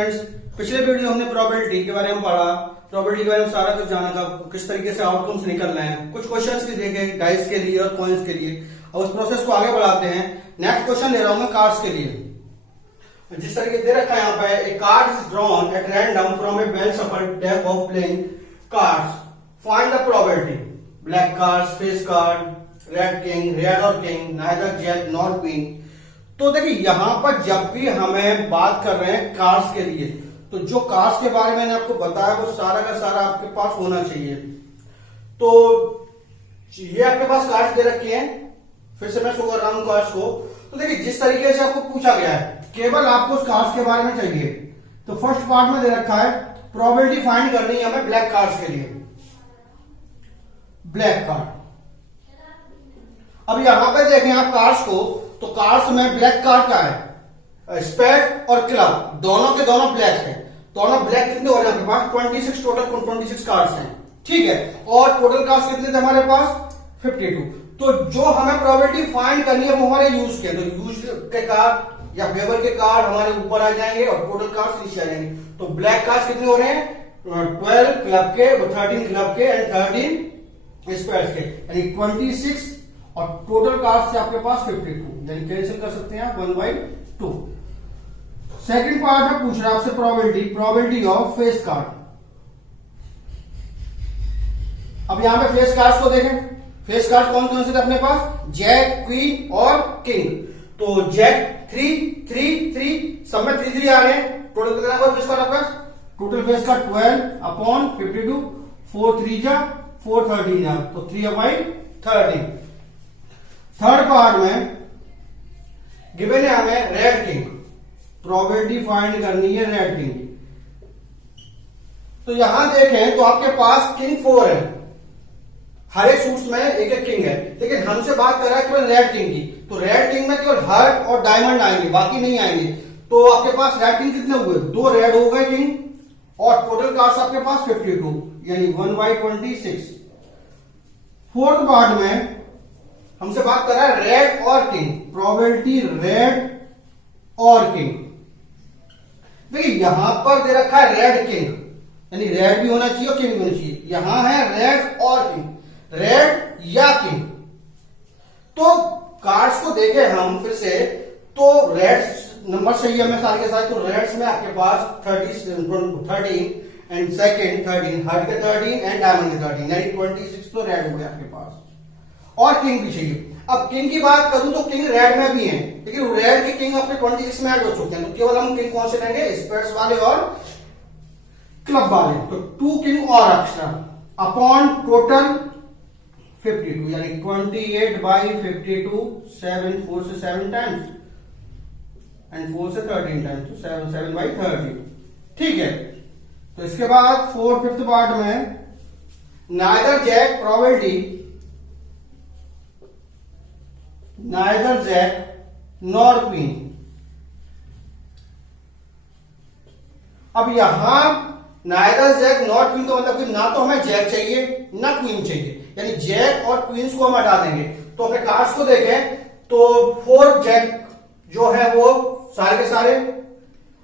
Students, पिछले video हमने probability के बारे में पढ़ा। प्रोबेबिलिटी के बारे में सारा कुछ जाना था, किस तरीके से आउटकम्स निकलना है। कुछ क्वेश्चंस भी देखे डाइस के लिए और कॉइन्स के लिए। अब उस प्रोसेस को आगे बढ़ाते हैं। नेक्स्ट क्वेश्चन ले रहा हूं मैं कार्ड्स के लिए। जिस तरीके दे रखा है यहाँ पे, a card is drawn at random from a well shuffled deck of playing cards, find the probability. Black cards, face card, red king, red और king, neither jack nor queen. तो देखिए यहां पर जब भी हमें बात कर रहे हैं कार्ड्स के लिए, तो जो कार्ड्स के बारे में मैंने आपको बताया वो सारा का सारा आपके पास होना चाहिए। तो ये आपके पास कार्ड्स दे रखे हैं, फिर से मैं शो कर रहा हूं कार्ड्स को। तो देखिए जिस तरीके से आपको पूछा गया है, केवल आपको उस कार्ड्स के बारे में चाहिए। तो फर्स्ट पार्ट में दे रखा है प्रोबेबिलिटी फाइंड करनी है हमें ब्लैक कार्ड्स के लिए। ब्लैक कार्ड, अब यहां पे देखें आप कार्ड्स को, तो कार्ड्स में ब्लैक कार्ड क्या है, स्पेड और क्लब, दोनों के दोनों ब्लैक हैं। दोनों ब्लैक कितने हो रहे हैं आपके पास? 26 टोटल 26 कार्ड्स हैं, ठीक है। और टोटल कार्ड्स कितने थे हमारे पास? 52। तो जो हमें प्रोबेबिलिटी फाइंड करनी है वो हमारे यूज के, तो यूज के कार्ड या फेवर के कार्ड हमारे ऊपर आ जाएंगे और टोटल कार्ड्स नीचे आ जाएंगे। तो ब्लैक कार्ड्स कितने हो रहे हैं? 12 क्लब के, 13 क्लब के एंड 13 स्पेड्स के, यानी 26। और टोटल कार्ड्स से आपके पास 52, यानी कैंसिल कर सकते हैं आप 1/2। सेकंड पार्ट में पूछ रहा है आपसे प्रोबेबिलिटी ऑफ फेस कार्ड। अब यहां पे फेस कार्ड्स को देखें। फेस कार्ड कौन कौन से थे अपने पास? जैक, क्वीन और किंग। तो जैक 3 3 3, सब में 3 3 आ रहे हैं। टोटल कितना हुआ फेस कार्ड आपका? टोटल फेस कार्ड 12/52, 4 3 जा 4 13 जा, तो 3/13। थर्ड पार्ट में गिवन है हमें रेड किंग, प्रोबेबिलिटी फाइंड करनी है रेड किंग की। तो यहां देखें तो आपके पास किंग 4 है, हर एक सूट्स में एक एक किंग है, लेकिन हमसे बात कर रहा है केवल रेड किंग की। तो रेड किंग में केवल हार्ट और डायमंड आएंगे, बाकी नहीं आएंगे। तो आपके पास रेड किंग कितने हुए? 2 रेड हो गए किंग, और टोटल कार्ड्स आपके पास 52, यानी 1/26। फोर्थ पार्ट में हमसे बात कर रहा है रेड और किंग, प्रोबेबिलिटी रेड और किंग। देखिए यहां पर दे रखा है रेड किंग, यानी रेड भी होना चाहिए और किंग भी होना चाहिए। यहां है रेड और किंग, रेड या किंग। तो कार्ड्स को देखें हम फिर से, तो रेड नंबर चाहिए हमें सारे के साथ। तो रेड्स में आपके पास 13 एंड सेकंड 13, हार्ट के 13 एंड डायमंड के 13, यानी 26 तो रेड हो गया आपके पास। और किंग भी चाहिए। अब किंग की बात करूं तो किंग रेड में भी है, लेकिन रेड के किंग अपने 26 में ऐड हो चुके हैं। तो केवल हम किंग कौन से लेंगे? स्पेड्स वाले और क्लब वाले। तो 2 किंग और एक्स्ट्रा अपॉन टोटल 52, यानी 28/52, 7 4 से 7 टाइम्स एंड 4 से 13 टाइम्स, तो 7/30, ठीक है। तो इसके बाद 5th पार्ट में neither jack, probability neither jack nor queen. अब यहां नाइदर जैक नॉर क्वीन का मतलब कि ना तो हमें जैक चाहिए ना क्वीन चाहिए, यानी जैक और क्वींस को हम हटा देंगे। तो अपने कार्ड्स को देखें तो 4 जैक जो है वो सारे के सारे,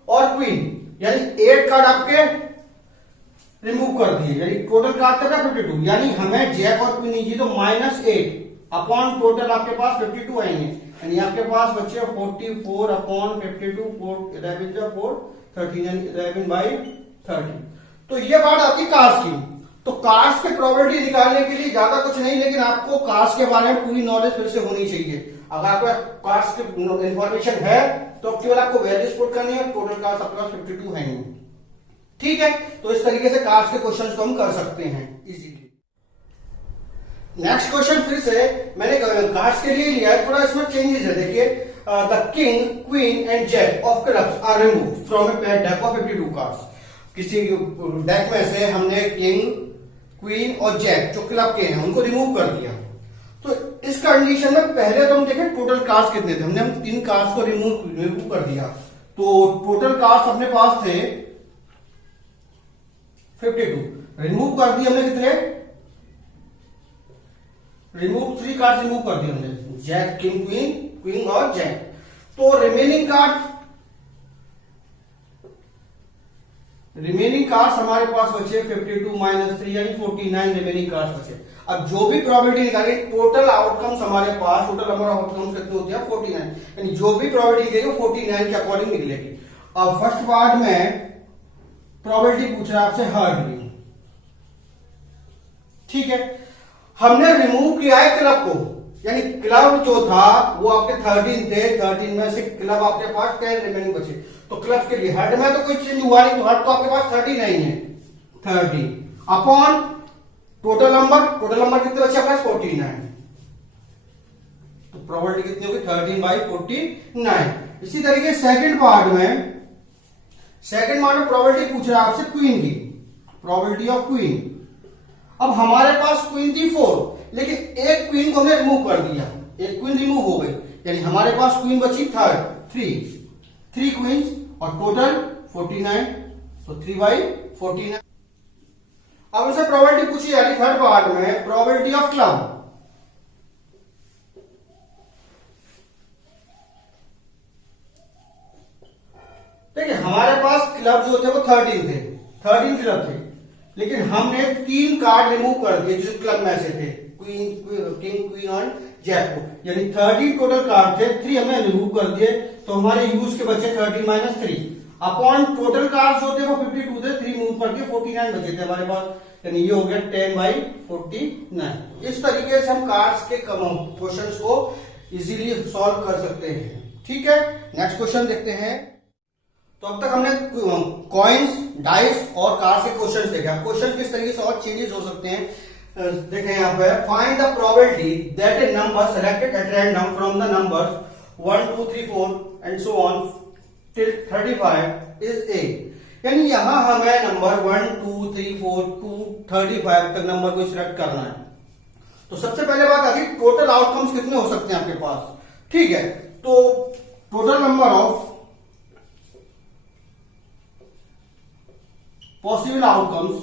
और क्वीन, यानी 8 कार्ड आपके रिमूव कर दिए, यानी टोटल कार्ड तक 52, यानी हमें जैक और क्वीन चाहिए। तो -8 अपॉन टोटल आपके पास 52 आएंगे, यानी आपके पास बच्चे 44/52, 4 11 4 13, यानी 11/30। तो ये बात आती है कार्ड्स की। तो कार्ड्स के प्रोबेबिलिटी निकालने के लिए ज्यादा कुछ नहीं, लेकिन आपको कार्ड्स के बारे में पूरी नॉलेज फिर से होनी चाहिए। अगर आपको कार्ड्स की इंफॉर्मेशन है तो केवल आपको वैल्यूज पुट करनी है। टोटल कार्ड्स आपके पास 52 हैं, ठीक है। तो इस तरीके से कार्ड्स के क्वेश्चंस को हम कर सकते हैं इजीली। नेक्स्ट क्वेश्चन फिर से मैंने कार्ड्स के लिए लिया है, थोड़ा इसमें चेंजेस है। देखिए the king, queen and jack of clubs are removed from a paid deck of 52 cards. किसी डेक में से हमने किंग, क्वीन और जैक जो क्लब के हैं उनको रिमूव कर दिया। तो इस कंडीशन में पहले तो हम देखें टोटल कार्ड्स कितने थे। हमने 3 कार्ड्स को रिमूव कर दिया, तो टोटल कार्ड्स अपने पास थे 52। रिमूव कर दिए हमने कितने? रिमूव 3 कार्ड रिमूव कर दिए हमने, जैक, किंग, क्वीन, क्वीन और जैक। तो रिमेनिंग कार्ड रिमेनिंग कार्ड्स हमारे पास बचे 52 माइनस 3 यानी 49 रिमेनिंग कार्ड्स बचे। अब जो भी प्रोबेबिलिटी निकालेंगे, टोटल आउटकम्स हमारे पास, टोटल नंबर ऑफ आउटकम्स कितने होते हैं 49, यानी जो भी प्रोबेबिलिटी निकलेगी वो 49 के अकॉर्डिंग निकलेगी। अब फर्स्ट पार्ट में प्रोबेबिलिटी पूछ रहा है आपसे हर्ड रीडिंग, ठीक है। हमने रिमूव किया है क्लब को, यानी क्लब जो था वो आपके 13 थे, 13 में से क्लब आपके पास 10 रिमेनिंग बचे, तो क्लब के लिए हर्ड में तो कोई चेंज हुआ नहीं, तो हर्ड तो आपके पास 30 नहीं है, 30 अपॉन टोटल नंबर कितने बचे आपके पास 49, तो प्रोबेबिलिटी कितनी होगी 13/49। इसी तरीके सेकंड पार्ट में प्रोबेबिलिटी पूछ रहा है आपसे क्वीन की, प्रोबेबिलिटी ऑफ क्वीन। अब हमारे पास क्वीन थी 4, लेकिन एक क्वीन को हमने रिमूव कर दिया, एक क्वीन रिमूव हो गई, यानी हमारे पास क्वीन बची 3 क्वींस और टोटल 49, तो 3/49। अब उसे प्रोबेबिलिटी पूछी जा रही थर्ड पार्ट में, प्रोबेबिलिटी ऑफ क्लब। देखिए हमारे पास क्लब जो थे वो 13 थे, 13 क्लब थे, लेकिन हमने 3 कार्ड रिमूव कर दिए जो क्लब में से थे, किंग क्वीन और जैक को, यानी 30 टोटल कार्ड थे, 3 हमने रिमूव कर दिए, तो हमारे यूज के बचे 30 माइनस 3 अपॉन टोटल कार्ड जो थे वो 52 थे, 3 मूव करके 49 बचे थे हमारे पास, यानी ये हो गया 10/49। इस तरीके से हम कार्ड्स के क्वेश्चंस को इजीली सॉल्व कर सकते हैं, ठीक है। नेक्स्ट क्वेश्चन देखते हैं। तो अब तक हमने कॉइन्स, डाइस और कार्ड्स के क्वेश्चंस देखे। अब क्वेश्चन किस तरीके से और चेंजेस हो सकते हैं देखें यहाँ पे। Find the probability that A number selected at random from the numbers 1 2 3 4 and so on till 35 is a, यानी यहां हमें नंबर 1 2 3 4 2 35 तक नंबर को सिलेक्ट करना है। तो सबसे पहले बात आती है टोटल आउटकम्स कितने हो सकते हैं आपके पास, ठीक है। तो total number of possible outcomes,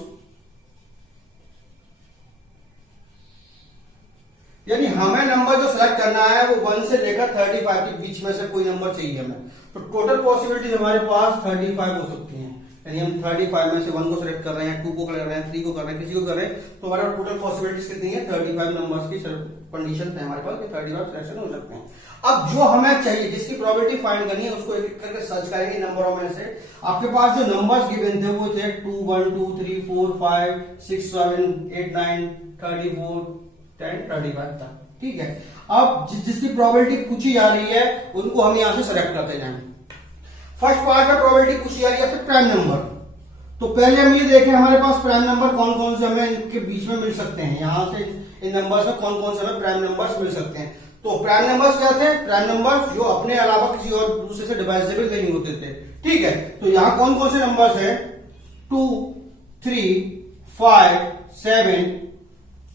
यानी हमें नंबर जो सिलेक्ट करना है वो 1 से लेकर 35 के बीच में से कोई नंबर चाहिए हमें। तो टोटल पॉसिबिलिटीज हमारे पास 35 हो सकती हैं, यानी हम 35 में से 1 को सिलेक्ट कर रहे हैं, 2 को कर रहे हैं, 3 को कर रहे हैं, किसी को कर रहे हैं, तो हमारा टोटल पॉसिबिलिटीज कितनी है 35 नंबर्स की कंडीशन है हमारे पास कि 35 सिलेक्शन हो सकते हैं। अब जो हमें चाहिए, जिसकी प्रोबेबिलिटी फाइंड करनी है, उसको एक एक करके सर्च करेंगे नंबरों में से। आपके पास जो नंबर्स गिवन थे वो थे 2 1 2 3 4 5 6 7 8 9 34 10 35 तक, ठीक है। अब जिसकी प्रोबेबिलिटी पूछी जा रही है उनको हम यहां से सेलेक्ट करते जाएंगे। फर्स्ट पार्ट में प्रोबेबिलिटी पूछी जा रही है फिर प्राइम नंबर। तो पहले हम ये देखें हमारे पास प्राइम नंबर कौन कौन से हमें इनके बीच में मिल सकते हैं, यहां से इन नंबर्स में कौन कौन से हमें प्राइम नंबर्स मिल सकते हैं। तो प्राइम नंबर्स क्या थे, प्राइम नंबर्स जो अपने अलावा किसी और दूसरे से डिवाइजेबल नहीं होते थे, ठीक है। तो यहां कौन कौन से नंबर्स हैं 2 3 5 7,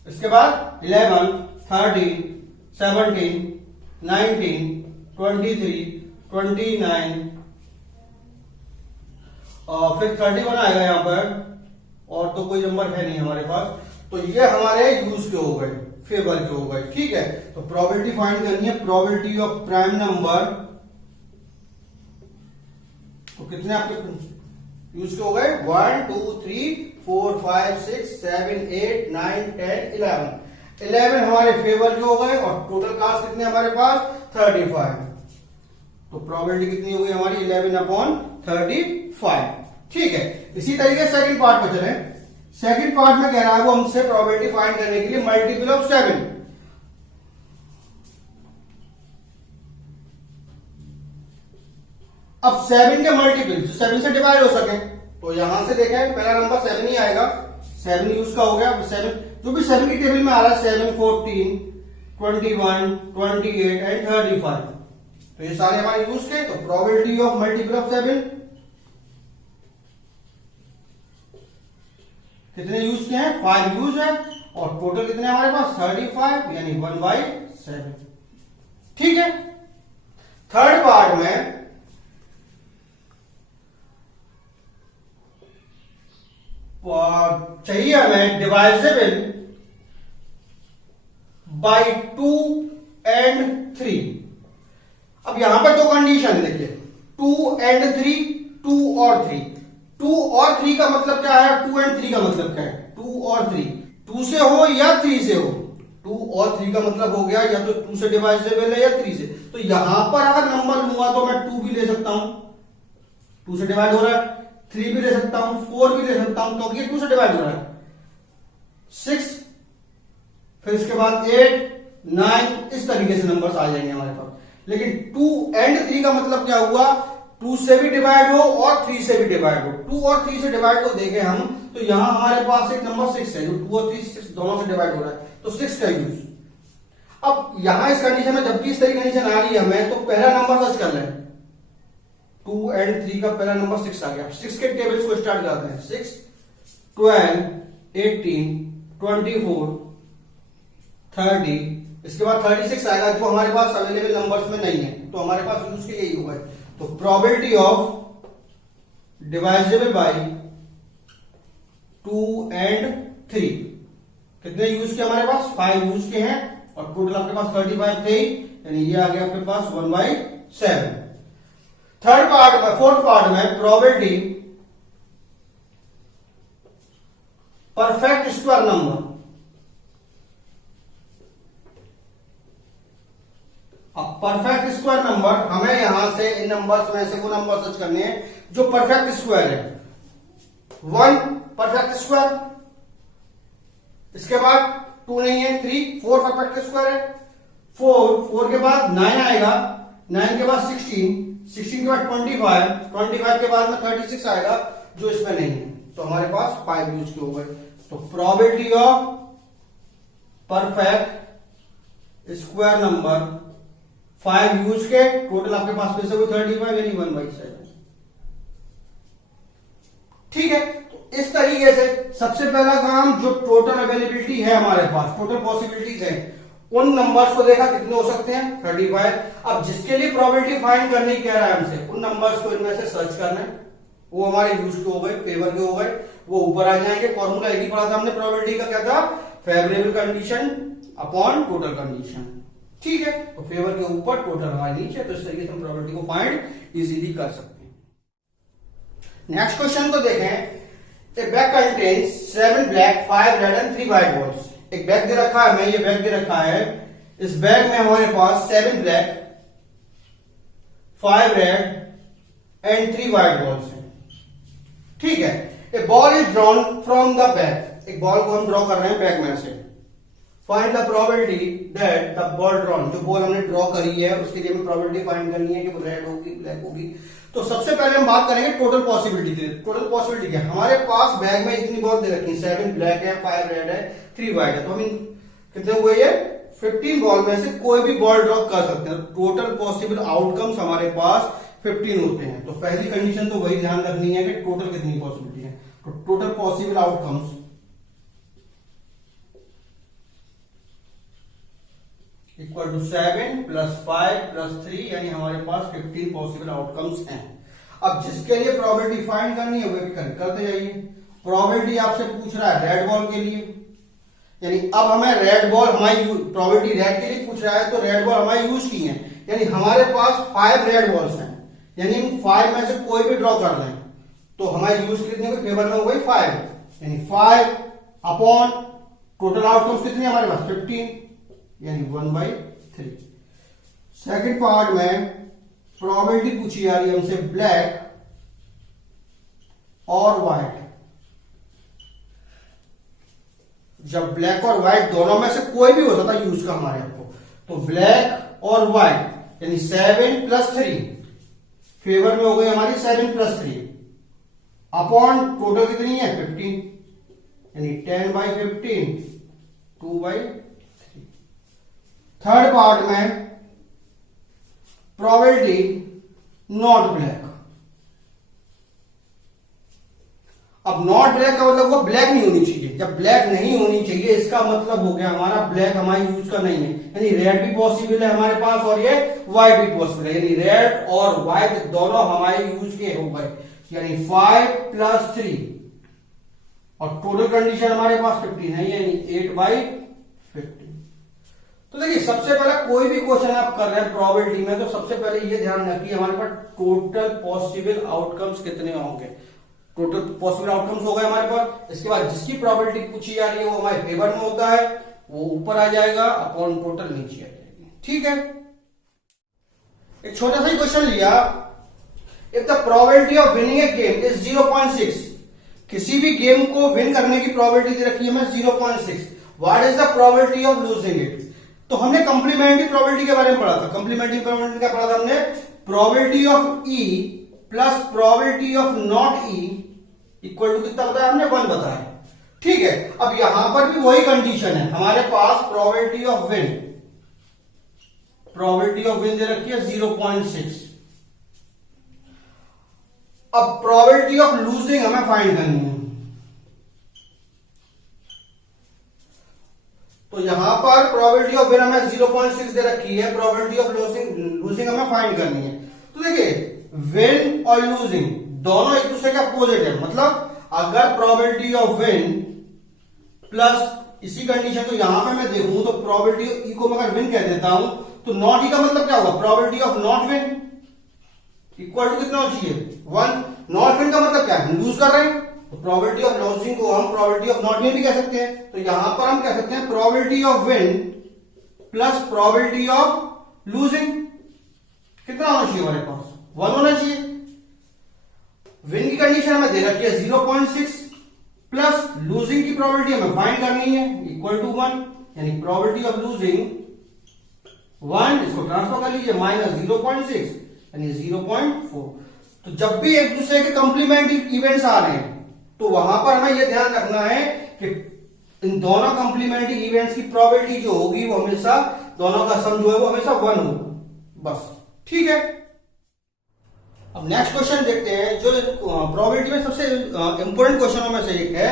इसके बाद 11 13 17 19 23 29 और फिर 31 आएगा यहां पर, और तो कोई नंबर है नहीं हमारे पास। तो ये हमारे यूज के हो गए, फेवर के हो गए, ठीक है। तो प्रोबेबिलिटी फाइंड करनी है, प्रोबेबिलिटी ऑफ प्राइम नंबर, तो कितने आपके यूज के हो गए 1 2 3 4 5 6 7 8 9 10 11 हमारे फेवर के हो गए, और टोटल कार्ड्स कितने हमारे पास 35। तो प्रोबेबिलिटी कितनी हो गई हमारी 11/35, ठीक है। इसी तरीके सेकंड पार्ट में चले। सेकंड पार्ट में कह रहा है वो हमसे प्रोबेबिलिटी फाइंड करने के लिए मल्टीपल ऑफ 7। अब 7 के मल्टीपल जो 7 से डिवाइड हो सके, तो यहां से देखें पहला नंबर 7 ही आएगा, 7 यूज का हो गया। 7 जो भी 7 की टेबल में आ रहा है 7 14 21 28 एंड 35, तो ये सारे हमारे यूज के। तो प्रोबेबिलिटी ऑफ मल्टीपल ऑफ 7 कितने यूज के हैं 5 यूज है, और टोटल कितने हमारे पास 35 यानी 1/7, ठीक है। थर्ड पार्ट में चाहिए हमें डिवाइजेबल बाय 2 एंड 3। अब यहां पर दो कंडीशन देखिए 2 एंड 3, 2 और 3। 2 और 3 का मतलब क्या है, 2 एंड 3 का मतलब क्या है, 2 और 3, 2 से हो या 3 से हो, 2 और 3 का मतलब हो गया या तो 2 से डिवाइजेबल है या 3 से। तो यहां पर अगर नंबर लूंगा तो मैं 2 भी ले सकता हूं, 2 से डिवाइड हो रहा है, 3 भी ले सकता हूं, 4 भी ले सकता हूं क्योंकि 2 से डिवाइड हो रहा है, 6, फिर इसके बाद 8, 9, इस तरीके से नंबर्स आ जाएंगे हमारे पास। लेकिन 2 एंड 3 का मतलब क्या हुआ, 2 से भी डिवाइड हो और 3 से भी डिवाइड हो। 2 और 3 से डिवाइड को देखें हम तो यहां हमारे पास एक नंबर 6 है जो 2 और 3 6 दोनों से डिवाइड हो रहा है, तो 6 का यूज। अब यहां इस कंडीशन में जब भी इस तरीके कंडीशन आ रही है हमें, तो पहला नंबर सर्च कर लें, 2 एंड 3 का पहला नंबर 6 आ गया। 6 के टेबल्स को स्टार्ट करते हैं, 6, 12, 18, 24, 30, इसके बाद 36 आएगा जो हमारे पास अवेलेबल नंबर्स में नहीं है, तो हमारे पास यूज के यही होगा। तो probability of divisible by 2 and 3, कितने यूज के हमारे पास, 5 यूज के हैं और टोटल आपके पास 35 थे, यानी ये आ गया आपके पास 1/7। थर्ड पार्ट में, फोर्थ पार्ट में प्रोबेबिलिटी परफेक्ट स्क्वायर नंबर। अब परफेक्ट स्क्वायर नंबर हमें यहां से इन नंबर्स में से वो नंबर सर्च करने हैं जो परफेक्ट स्क्वायर है। 1 परफेक्ट स्क्वायर, इसके बाद 2 नहीं है, 3, 4 परफेक्ट स्क्वायर है, 4 के बाद 9 आएगा, 9 के बाद 16 के बाद 25 के बाद में 36 आएगा जो इसमें नहीं है, तो हमारे पास 5 यूज के हो गए। तो probability of perfect square number 5 use के, टोटल आपके पास फिर से वो 35 यानी 1/7। ठीक है, तो इस तरीके से सबसे पहला काम जो टोटल अवेलेबिलिटी है हमारे पास, टोटल पॉसिबिलिटीज है, उन नंबर्स को देखा कितने हो सकते हैं, 35। अब जिसके लिए प्रोबेबिलिटी फाइंड करने कह रहा है हमसे, उन नंबर्स को इनमें से सर्च करना है, वो हमारे यूज के हो गए, फेवर के हो गए, वो ऊपर आ जाएंगे। फॉर्मूला एक ही पढ़ा था हमने प्रोबेबिलिटी का, क्या था, favourable condition upon total condition. ठीक है, तो फेवर के ऊपर टोटल हमारे नीचे, तो इस तरीके से हम प्रोबेबिलिटी को फाइंड इजीली कर सकते हैं। नेक्स्ट क्वेश्चन को देखें। ए bag contains 7 black 5 red and 3 white balls. एक बैग दे रखा है, हमें ये बैग दे रखा है, इस बैग में हमारे पास 7 black 5 red and 3 white balls हैं। ठीक है, a ball is drawn from the bag, एक बॉल को हम ड्रॉ कर रहे हैं बैग में से। Find the probability that the ball drawn, जो बॉल हमने ड्रॉ करी है उसके लिए हमें प्रोबेबिलिटी फाइंड करनी है कि वो रेड होगी ब्लैक होगी। तो सबसे पहले हम बात करेंगे टोटल पॉसिबिलिटी की। टोटल पॉसिबिलिटी क्या, हमारे पास बैग में इतनी बॉल दे रखी है, 7 ब्लैक है, 5 रेड है, 3 व्हाइट है, तो हम कितने हुए ये 15 बॉल में से कोई भी बॉल ड्रॉ कर सकते हैं। टोटल पॉसिबल आउटकम्स हमारे पास 15 होते हैं। तो पहली कंडीशन तो वही ध्यान रखनी है कि टोटल कितनी पॉसिबिलिटी है। तो total possible outcomes equal to 7 plus 5 plus 3, यानी हमारे पास 15 पॉसिबल आउटकम्स हैं। अब जिसके लिए प्रोबेबिलिटी फाइंड करनी है वो भी करते जाइए। प्रोबेबिलिटी आपसे पूछ रहा है रेड बॉल के लिए, यानी अब हमें रेड बॉल हमारी प्रोबेबिलिटी रेड के लिए पूछ रहा है, तो रेड बॉल हमारी यूज की है, यानी हमारे पास 5 रेड बॉल्स हैं, यानी हम 5 में से कोई भी ड्रॉ कर लें तो हमारी यूज कितने के फेवर में हो गई 5, यानी 5 अपॉन टोटल आउटकम्स कितने हमारे पास 15, यानी 1/3। सेकंड पार्ट में प्रोबेबिलिटी पूछी जा रही है हमसे ब्लैक और व्हाइट। जब ब्लैक और व्हाइट दोनों में से कोई भी होता था यूज का हमारे आपको, तो ब्लैक और व्हाइट यानी 7 प्लस 3 फेवर में हो गई हमारी 7 प्लस 3 अपॉन टोटल कितनी है 15, यानी 10/15 2/3। थर्ड पार्ट में प्रोबेबिलिटी नॉट ब्लैक। अब नॉट ब्लैक का मतलब वो ब्लैक नहीं होनी चाहिए। जब ब्लैक नहीं होनी चाहिए इसका मतलब हो गया हमारा ब्लैक हमारे यूज का नहीं है, यानी रेड भी पॉसिबल है हमारे पास और ये व्हाइट भी पॉसिबल है, यानी रेड और व्हाइट दोनों हमारे यूज के हो गए, यानी 5 प्लस 3 और टोटल कंडीशन हमारे पास 15 है, यानी 8/15। तो देखिए सबसे पहले कोई भी क्वेश्चन आप कर रहे हैं प्रोबेबिलिटी में, तो सबसे पहले ये ध्यान रखिए हमारे पास टोटल पॉसिबल आउटकम्स कितने होंगे। टोटल पॉसिबल आउटकम्स हो गए हमारे पास। इसके बाद जिसकी प्रोबेबिलिटी पूछी जा रही है वो हमारे फेवर में होता है, वो ऊपर आ जाएगा, अपॉन टोटल नीचे आ जाएगी। ठीक है, एक छोटा सा ही क्वेश्चन लिया, if the probability of winning A game is 0.6, किसी भी गेम को विन करने की प्रोबेबिलिटी दे रखी है हमें 0.6, what is the probability of losing it. तो हमने कंप्लीमेंट्री प्रोबेबिलिटी के बारे में पढ़ा था। कंप्लीमेंट्री प्रोबेबिलिटी क्या पढ़ा था हमने, probability of E plus probability of not E equal to कितना बताया हमने, 1 बताया। ठीक है, अब यहां पर भी वही कंडीशन है, हमारे पास प्रोबेबिलिटी ऑफ विन दे रखी है 0.6। अब प्रोबेबिलिटी ऑफ लूजिंग हमें फाइंड करनी है। तो यहां पर प्रोबेबिलिटी ऑफ विन हमें 0.6 दे रखी है, प्रोबेबिलिटी ऑफ लूजिंग हमें फाइंड करनी है। तो देखिए विन और लूजिंग दोनों एक दूसरे के अपोजिट है, मतलब अगर प्रोबेबिलिटी ऑफ विन प्लस इसी कंडीशन को यहां पे मैं देखूं तो प्रोबेबिलिटी ई को मैं अगर विन कह देता हूं तो नॉट ई का मतलब क्या होगा, probability of not win equal to कितना हो चाहिए, 1। नॉट विन का मतलब क्या है, लूज कर रहे हैं, तो प्रोबेबिलिटी ऑफ लूजिंग को हम प्रोबेबिलिटी ऑफ नॉट विन भी कह सकते हैं। तो यहां पर हम कह सकते हैं probability of win plus probability of losing कितना होना चाहिए हमारे पास, 1 होना चाहिए। विन की कंडीशन हमें दे रखी है 0.6 प्लस लूजिंग की प्रोबेबिलिटी हमें फाइंड करनी है इक्वल टू 1, यानी प्रोबेबिलिटी ऑफ लूजिंग 1, इसको ट्रांसफर कर लीजिए, माइनस 0.6 यानी 0.4। तो जब भी एक दूसरे के कंप्लीमेंट्री इवेंट्स आ रहे हैं तो वहां पर हमें यह ध्यान रखना है कि इन दोनों कंप्लीमेंट्री इवेंट्स की प्रोबेबिलिटी जो होगी वो हमेशा, दोनों का सम जो है वो हमेशा 1 होगा, बस। ठीक है, अब नेक्स्ट क्वेश्चन देखते हैं, जो प्रोबेबिलिटी में सबसे इंपॉर्टेंट क्वेश्चनों में से एक है,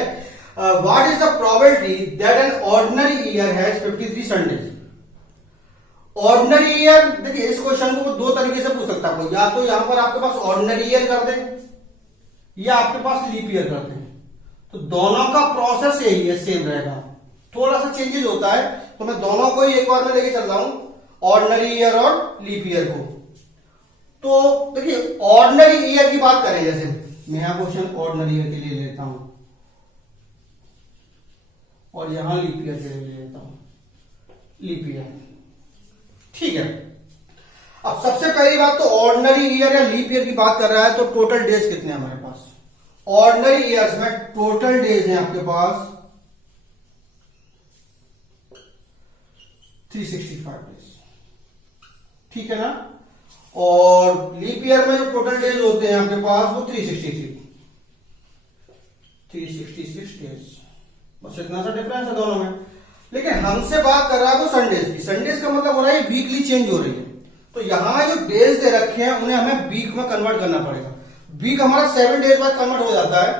what is the probability that an ordinary year has 53 Sundays. Ordinary year, देखिए इस क्वेश्चन को दो तरीके से पूछ सकता है, या तो यहां पर आपके पास ऑर्डिनरी ईयर कर दें या आपके पास लीप ईयर कर दें। तो दोनों का प्रोसेस यही है, सेम रहेगा, थोड़ा सा चेंजेस होता है। तो मैं दोनों को ही एक बार में लेके चल रहा हूं, ऑर्डिनरी ईयर और लीप ईयर को। तो देखिए ऑर्डिनरी ईयर की बात करें, जैसे मैं यहां क्वेश्चन ऑर्डिनरी ईयर के लिए लेता हूं और यहां लीप ईयर के लिए लेता हूं, लीप ईयर। ठीक है, अब सबसे पहली बात तो ऑर्डिनरी ईयर या लीप ईयर की बात कर रहा है तो टोटल डेज कितने हैं हमारे पास। ऑर्डिनरी ईयर्स में टोटल डेज हैं आपके पास 365 डेज, ठीक है ना। और लीप ईयर में जो टोटल डेज होते हैं आपके पास वो 366 डेज, बस इतना सा डिफरेंस है दोनों में। लेकिन हमसे बात कर रहा है वो संडेज की। संडेज का मतलब हो रहा है वीकली चेंज हो रही है, तो यहां जो डेज दे रखे हैं उन्हें हमें वीक में कन्वर्ट करना पड़ेगा। वीक हमारा 7 डेज बाद कन्वर्ट हो जाता है,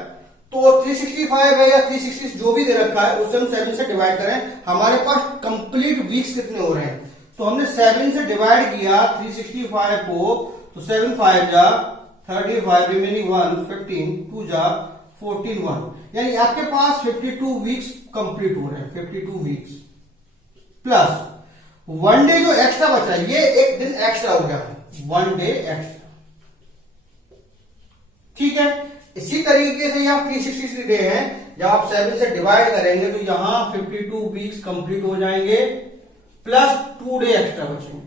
तो 365 है या 360 जो भी दे रखा है उसे हम 7 से डिवाइड करें, हमारे पास कंप्लीट वीक्स कितने हो रहे हैं। तो हमने 7 से डिवाइड किया 365 को, तो 7 5 जा 35, रिमेनिंग 1 15, 2 जा 14 1, यानी आपके पास 52 वीक्स कंप्लीट हो रहे हैं। 52 वीक्स प्लस 1 डे जो एक्स्ट्रा बचा है, ये एक दिन एक्स्ट्रा हो गया, 1 डे एक्स्ट्रा। ठीक है, इसी तरीके से यहां 363 डे है, जब आप 7 से डिवाइड करेंगे तो यहां 52 वीक्स कंप्लीट हो जाएंगे प्लस 2 डे एक्स्ट्रा बचेंगे।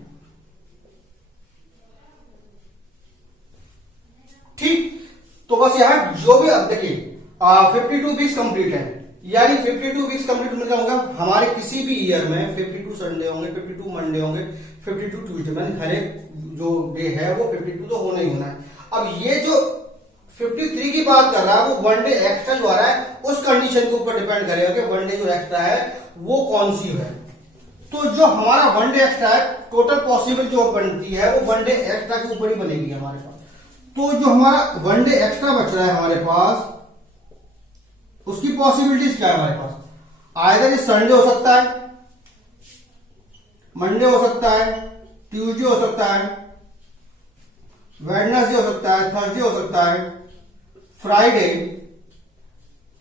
ठीक, तो बस यहां जो भी, अब देखिए 52 वीक्स कंप्लीट है, यानी 52 वीक्स कंप्लीट होने का होगा हमारे किसी भी ईयर में 52 संडे होंगे, 52 मंडे होंगे, 52 ट्यूसडे, मैंने हर एक जो डे है वो 52 तो होना ही होना है। अब ये जो 53 की बात कर रहा है वो 1 डे एक्स्ट्रा जो आ रहा है उस कंडीशन के ऊपर डिपेंड करेगा कि 1 डे जो एक्स्ट्रा है वो कौन सी है। तो जो हमारा 1 डे एक्स्ट्रा है, टोटल पॉसिबल जो बनती है वो 1 डे एक्स्ट्रा के ऊपर ही बनेगी हमारे पास। तो जो हमारा 1 डे एक्स्ट्रा बच रहा है हमारे पास, उसकी पॉसिबिलिटीज क्या है हमारे पास, आइदर संडे हो सकता है, मंडे हो सकता है, ट्यूसडे हो सकता है, वेडनेसडे हो सकता है, थर्सडे हो सकता है, फ्राइडे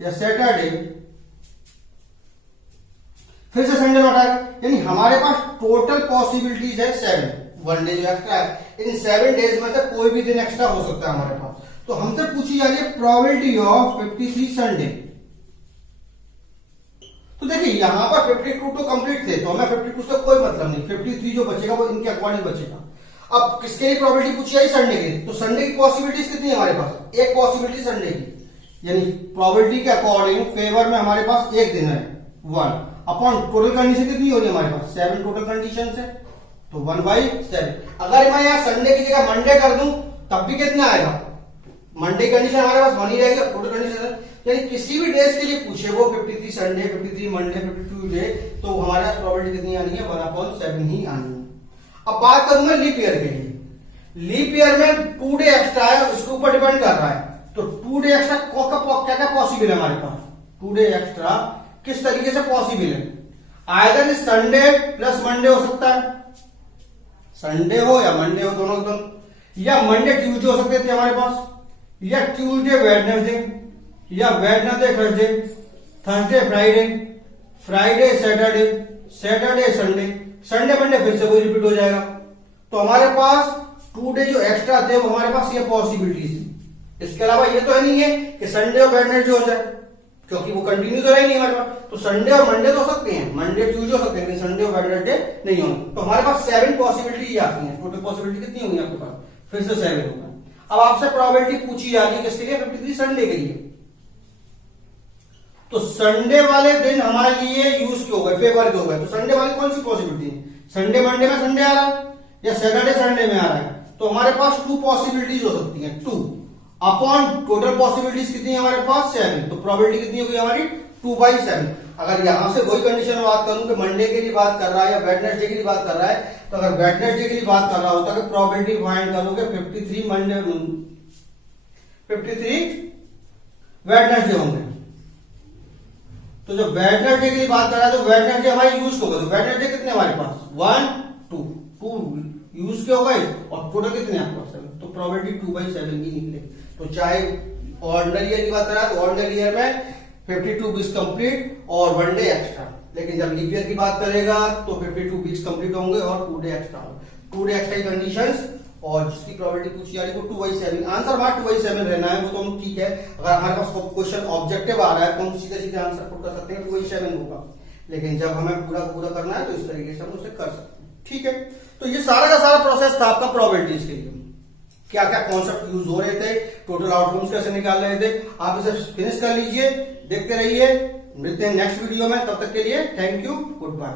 या सैटरडे, फिर से संडे लौटा है। यानी हमारे पास टोटल पॉसिबिलिटीज है 7। 1 डे जो एक्स्ट्रा है, इन 7 डेज में से कोई भी दिन एक्स्ट्रा हो सकता है हमारे पास। तो हमसे पूछी जा रही है प्रोबेबिलिटी ऑफ 53 संडे। तो देखिए यहां पर 52 तो कंप्लीट थे, तो हमें 52 से कोई मतलब नहीं, 53 जो बचेगा वो इनके अकॉर्डिंग बचेगा। अब किसके लिए प्रोबेबिलिटी पूछी है? संडे की। तो संडे की पॉसिबिलिटीज कितनी है हमारे पास? एक पॉसिबिलिटी संडे की, यानी प्रोबेबिलिटी के अकॉर्डिंग फेवर में हमारे पास एक दिन है 1 अपॉन टोटल कंडीशन कितनी हो रही है हमारे पास? 7 टोटल कंडीशन है, तो 1/7। अगर मैं यहाँ संडे की जगह मंडे कर दूं तब भी कितना आएगा? मंडे कंडीशन हमारे पास 1 ही रहेगा, टोटल कंडीशन। यानी किसी भी डेज के लिए पूछे वो 53 संडे, 53 मंडे, 52 डे, तो हमारे पास प्रोबेबिलिटी कितनी आनी है? 1/7 ही आनी है। अब बात करूंगा लीप ईयर के लिए। लीप ईयर में 2 डे एक्स्ट्रा है, उसके ऊपर डिपेंड कर रहा है। तो 2 डे एक्स्ट्रा क्या क्या पॉसिबल है हमारे पास? 2 डे एक्स्ट्रा किस तरीके से पॉसिबल है? आइदर संडे प्लस मंडे हो सकता है, संडे हो या मंडे हो, दोनों एकदम, या मंडे ट्यूसडे हो सकते थे हमारे पास, या ट्यूसडे वेडनेसडे, या Wednesday Thursday, Thursday Friday, Friday Saturday, Saturday Sunday, Sunday Monday फिर से वही रिपीट हो जाएगा। तो हमारे पास 2 डे जो एक्स्ट्रा थे वो हमारे पास ये पॉसिबिलिटीज थी। इसके अलावा ये तो है नहीं है कि संडे और वेडनेसडे हो जाए, क्योंकि वो कंटिन्यू तो रहे नहीं हमारे पास। तो संडे और मंडे तो हो सकते हैं, मंडे ट्यूसडे हो सकते हैं, लेकिन संडे और वेडनेसडे नहीं होंगे। तो हमारे पास 7 पॉसिबिलिटी आती है। टोटल पॉसिबिलिटी कितनी होगी आपके पास? फिर से 7 होगा। अब आपसे प्रोबेबिलिटी पूछी जा रही है किसके लिए? 53 संडे के लिए। तो संडे वाले दिन हमारे लिए यूज के हो गए, फेवर के हो गए। तो संडे वाली कौन सी पॉसिबिलिटी है? संडे मंडे में संडे आ रहा है या सैटरडे संडे में आ रहा है? तो हमारे पास 2 पॉसिबिलिटीज हो सकती हैं, 2 अपॉन टोटल पॉसिबिलिटीज कितनी है हमारे पास? 7। तो प्रोबेबिलिटी कितनी होगी हमारी? 2/7। अगर यहां से वही कंडीशन में बात करूं कि मंडे के लिए बात कर रहा है या वेडनेसडे के लिए बात कर रहा है, तो अगर वेडनेसडे के लिए बात कर रहा होता है, प्रोबेबिलिटी फाइंड करोगे 53 मंडे, 53 वेडनेसडे होंगे। तो जो वेडनेसडे के लिए बात कर रहा है, तो वेडनेसडे हमारी यूज हो गए। तो वेडनेसडे कितने हमारे पास? 1 2 यूज के हो गए, और टोटल कितने आपके पास? 7। तो प्रोबेबिलिटी 2/7 की निकलेगी। तो चाहे ऑर्डिनरी ईयर की बात कर रहा है, तो ऑर्डिनरी ईयर में 52 वीक्स कंप्लीट और 1 डे एक्स्ट्रा, लेकिन जब लीप ईयर की बात करेगा तो 52 वीक्स कंप्लीट होंगे और 2 डे एक्स्ट्रा होंगे। 2 डे एक्स्ट्रा की कंडीशंस और जिसकी प्रोबेबिलिटी पूछी जा रही है वो 2/7। आंसर हमारा 2/7 रहना है, वो तो हम ठीक है। अगर हमारे पास क्वेश्चन ऑब्जेक्टिव आ रहा है तो हम सीधे सीधे आंसर पुट कर सकते हैं 2/7 होगा, लेकिन जब हमें पूरा पूरा करना है तो इस तरीके से हम उसे कर सकते हैं। ठीक है, तो ये सारा का सारा प्रोसेस था आपका प्रोबेबिलिटीज के लिए। क्या क्या कॉन्सेप्ट यूज हो रहे थे, टोटल आउटकम्स कैसे निकाल रहे थे, आप इसे फिनिश कर लीजिए, देखते रहिए। मिलते हैं नेक्स्ट वीडियो में, तब तक के लिए थैंक यू, गुड बाय।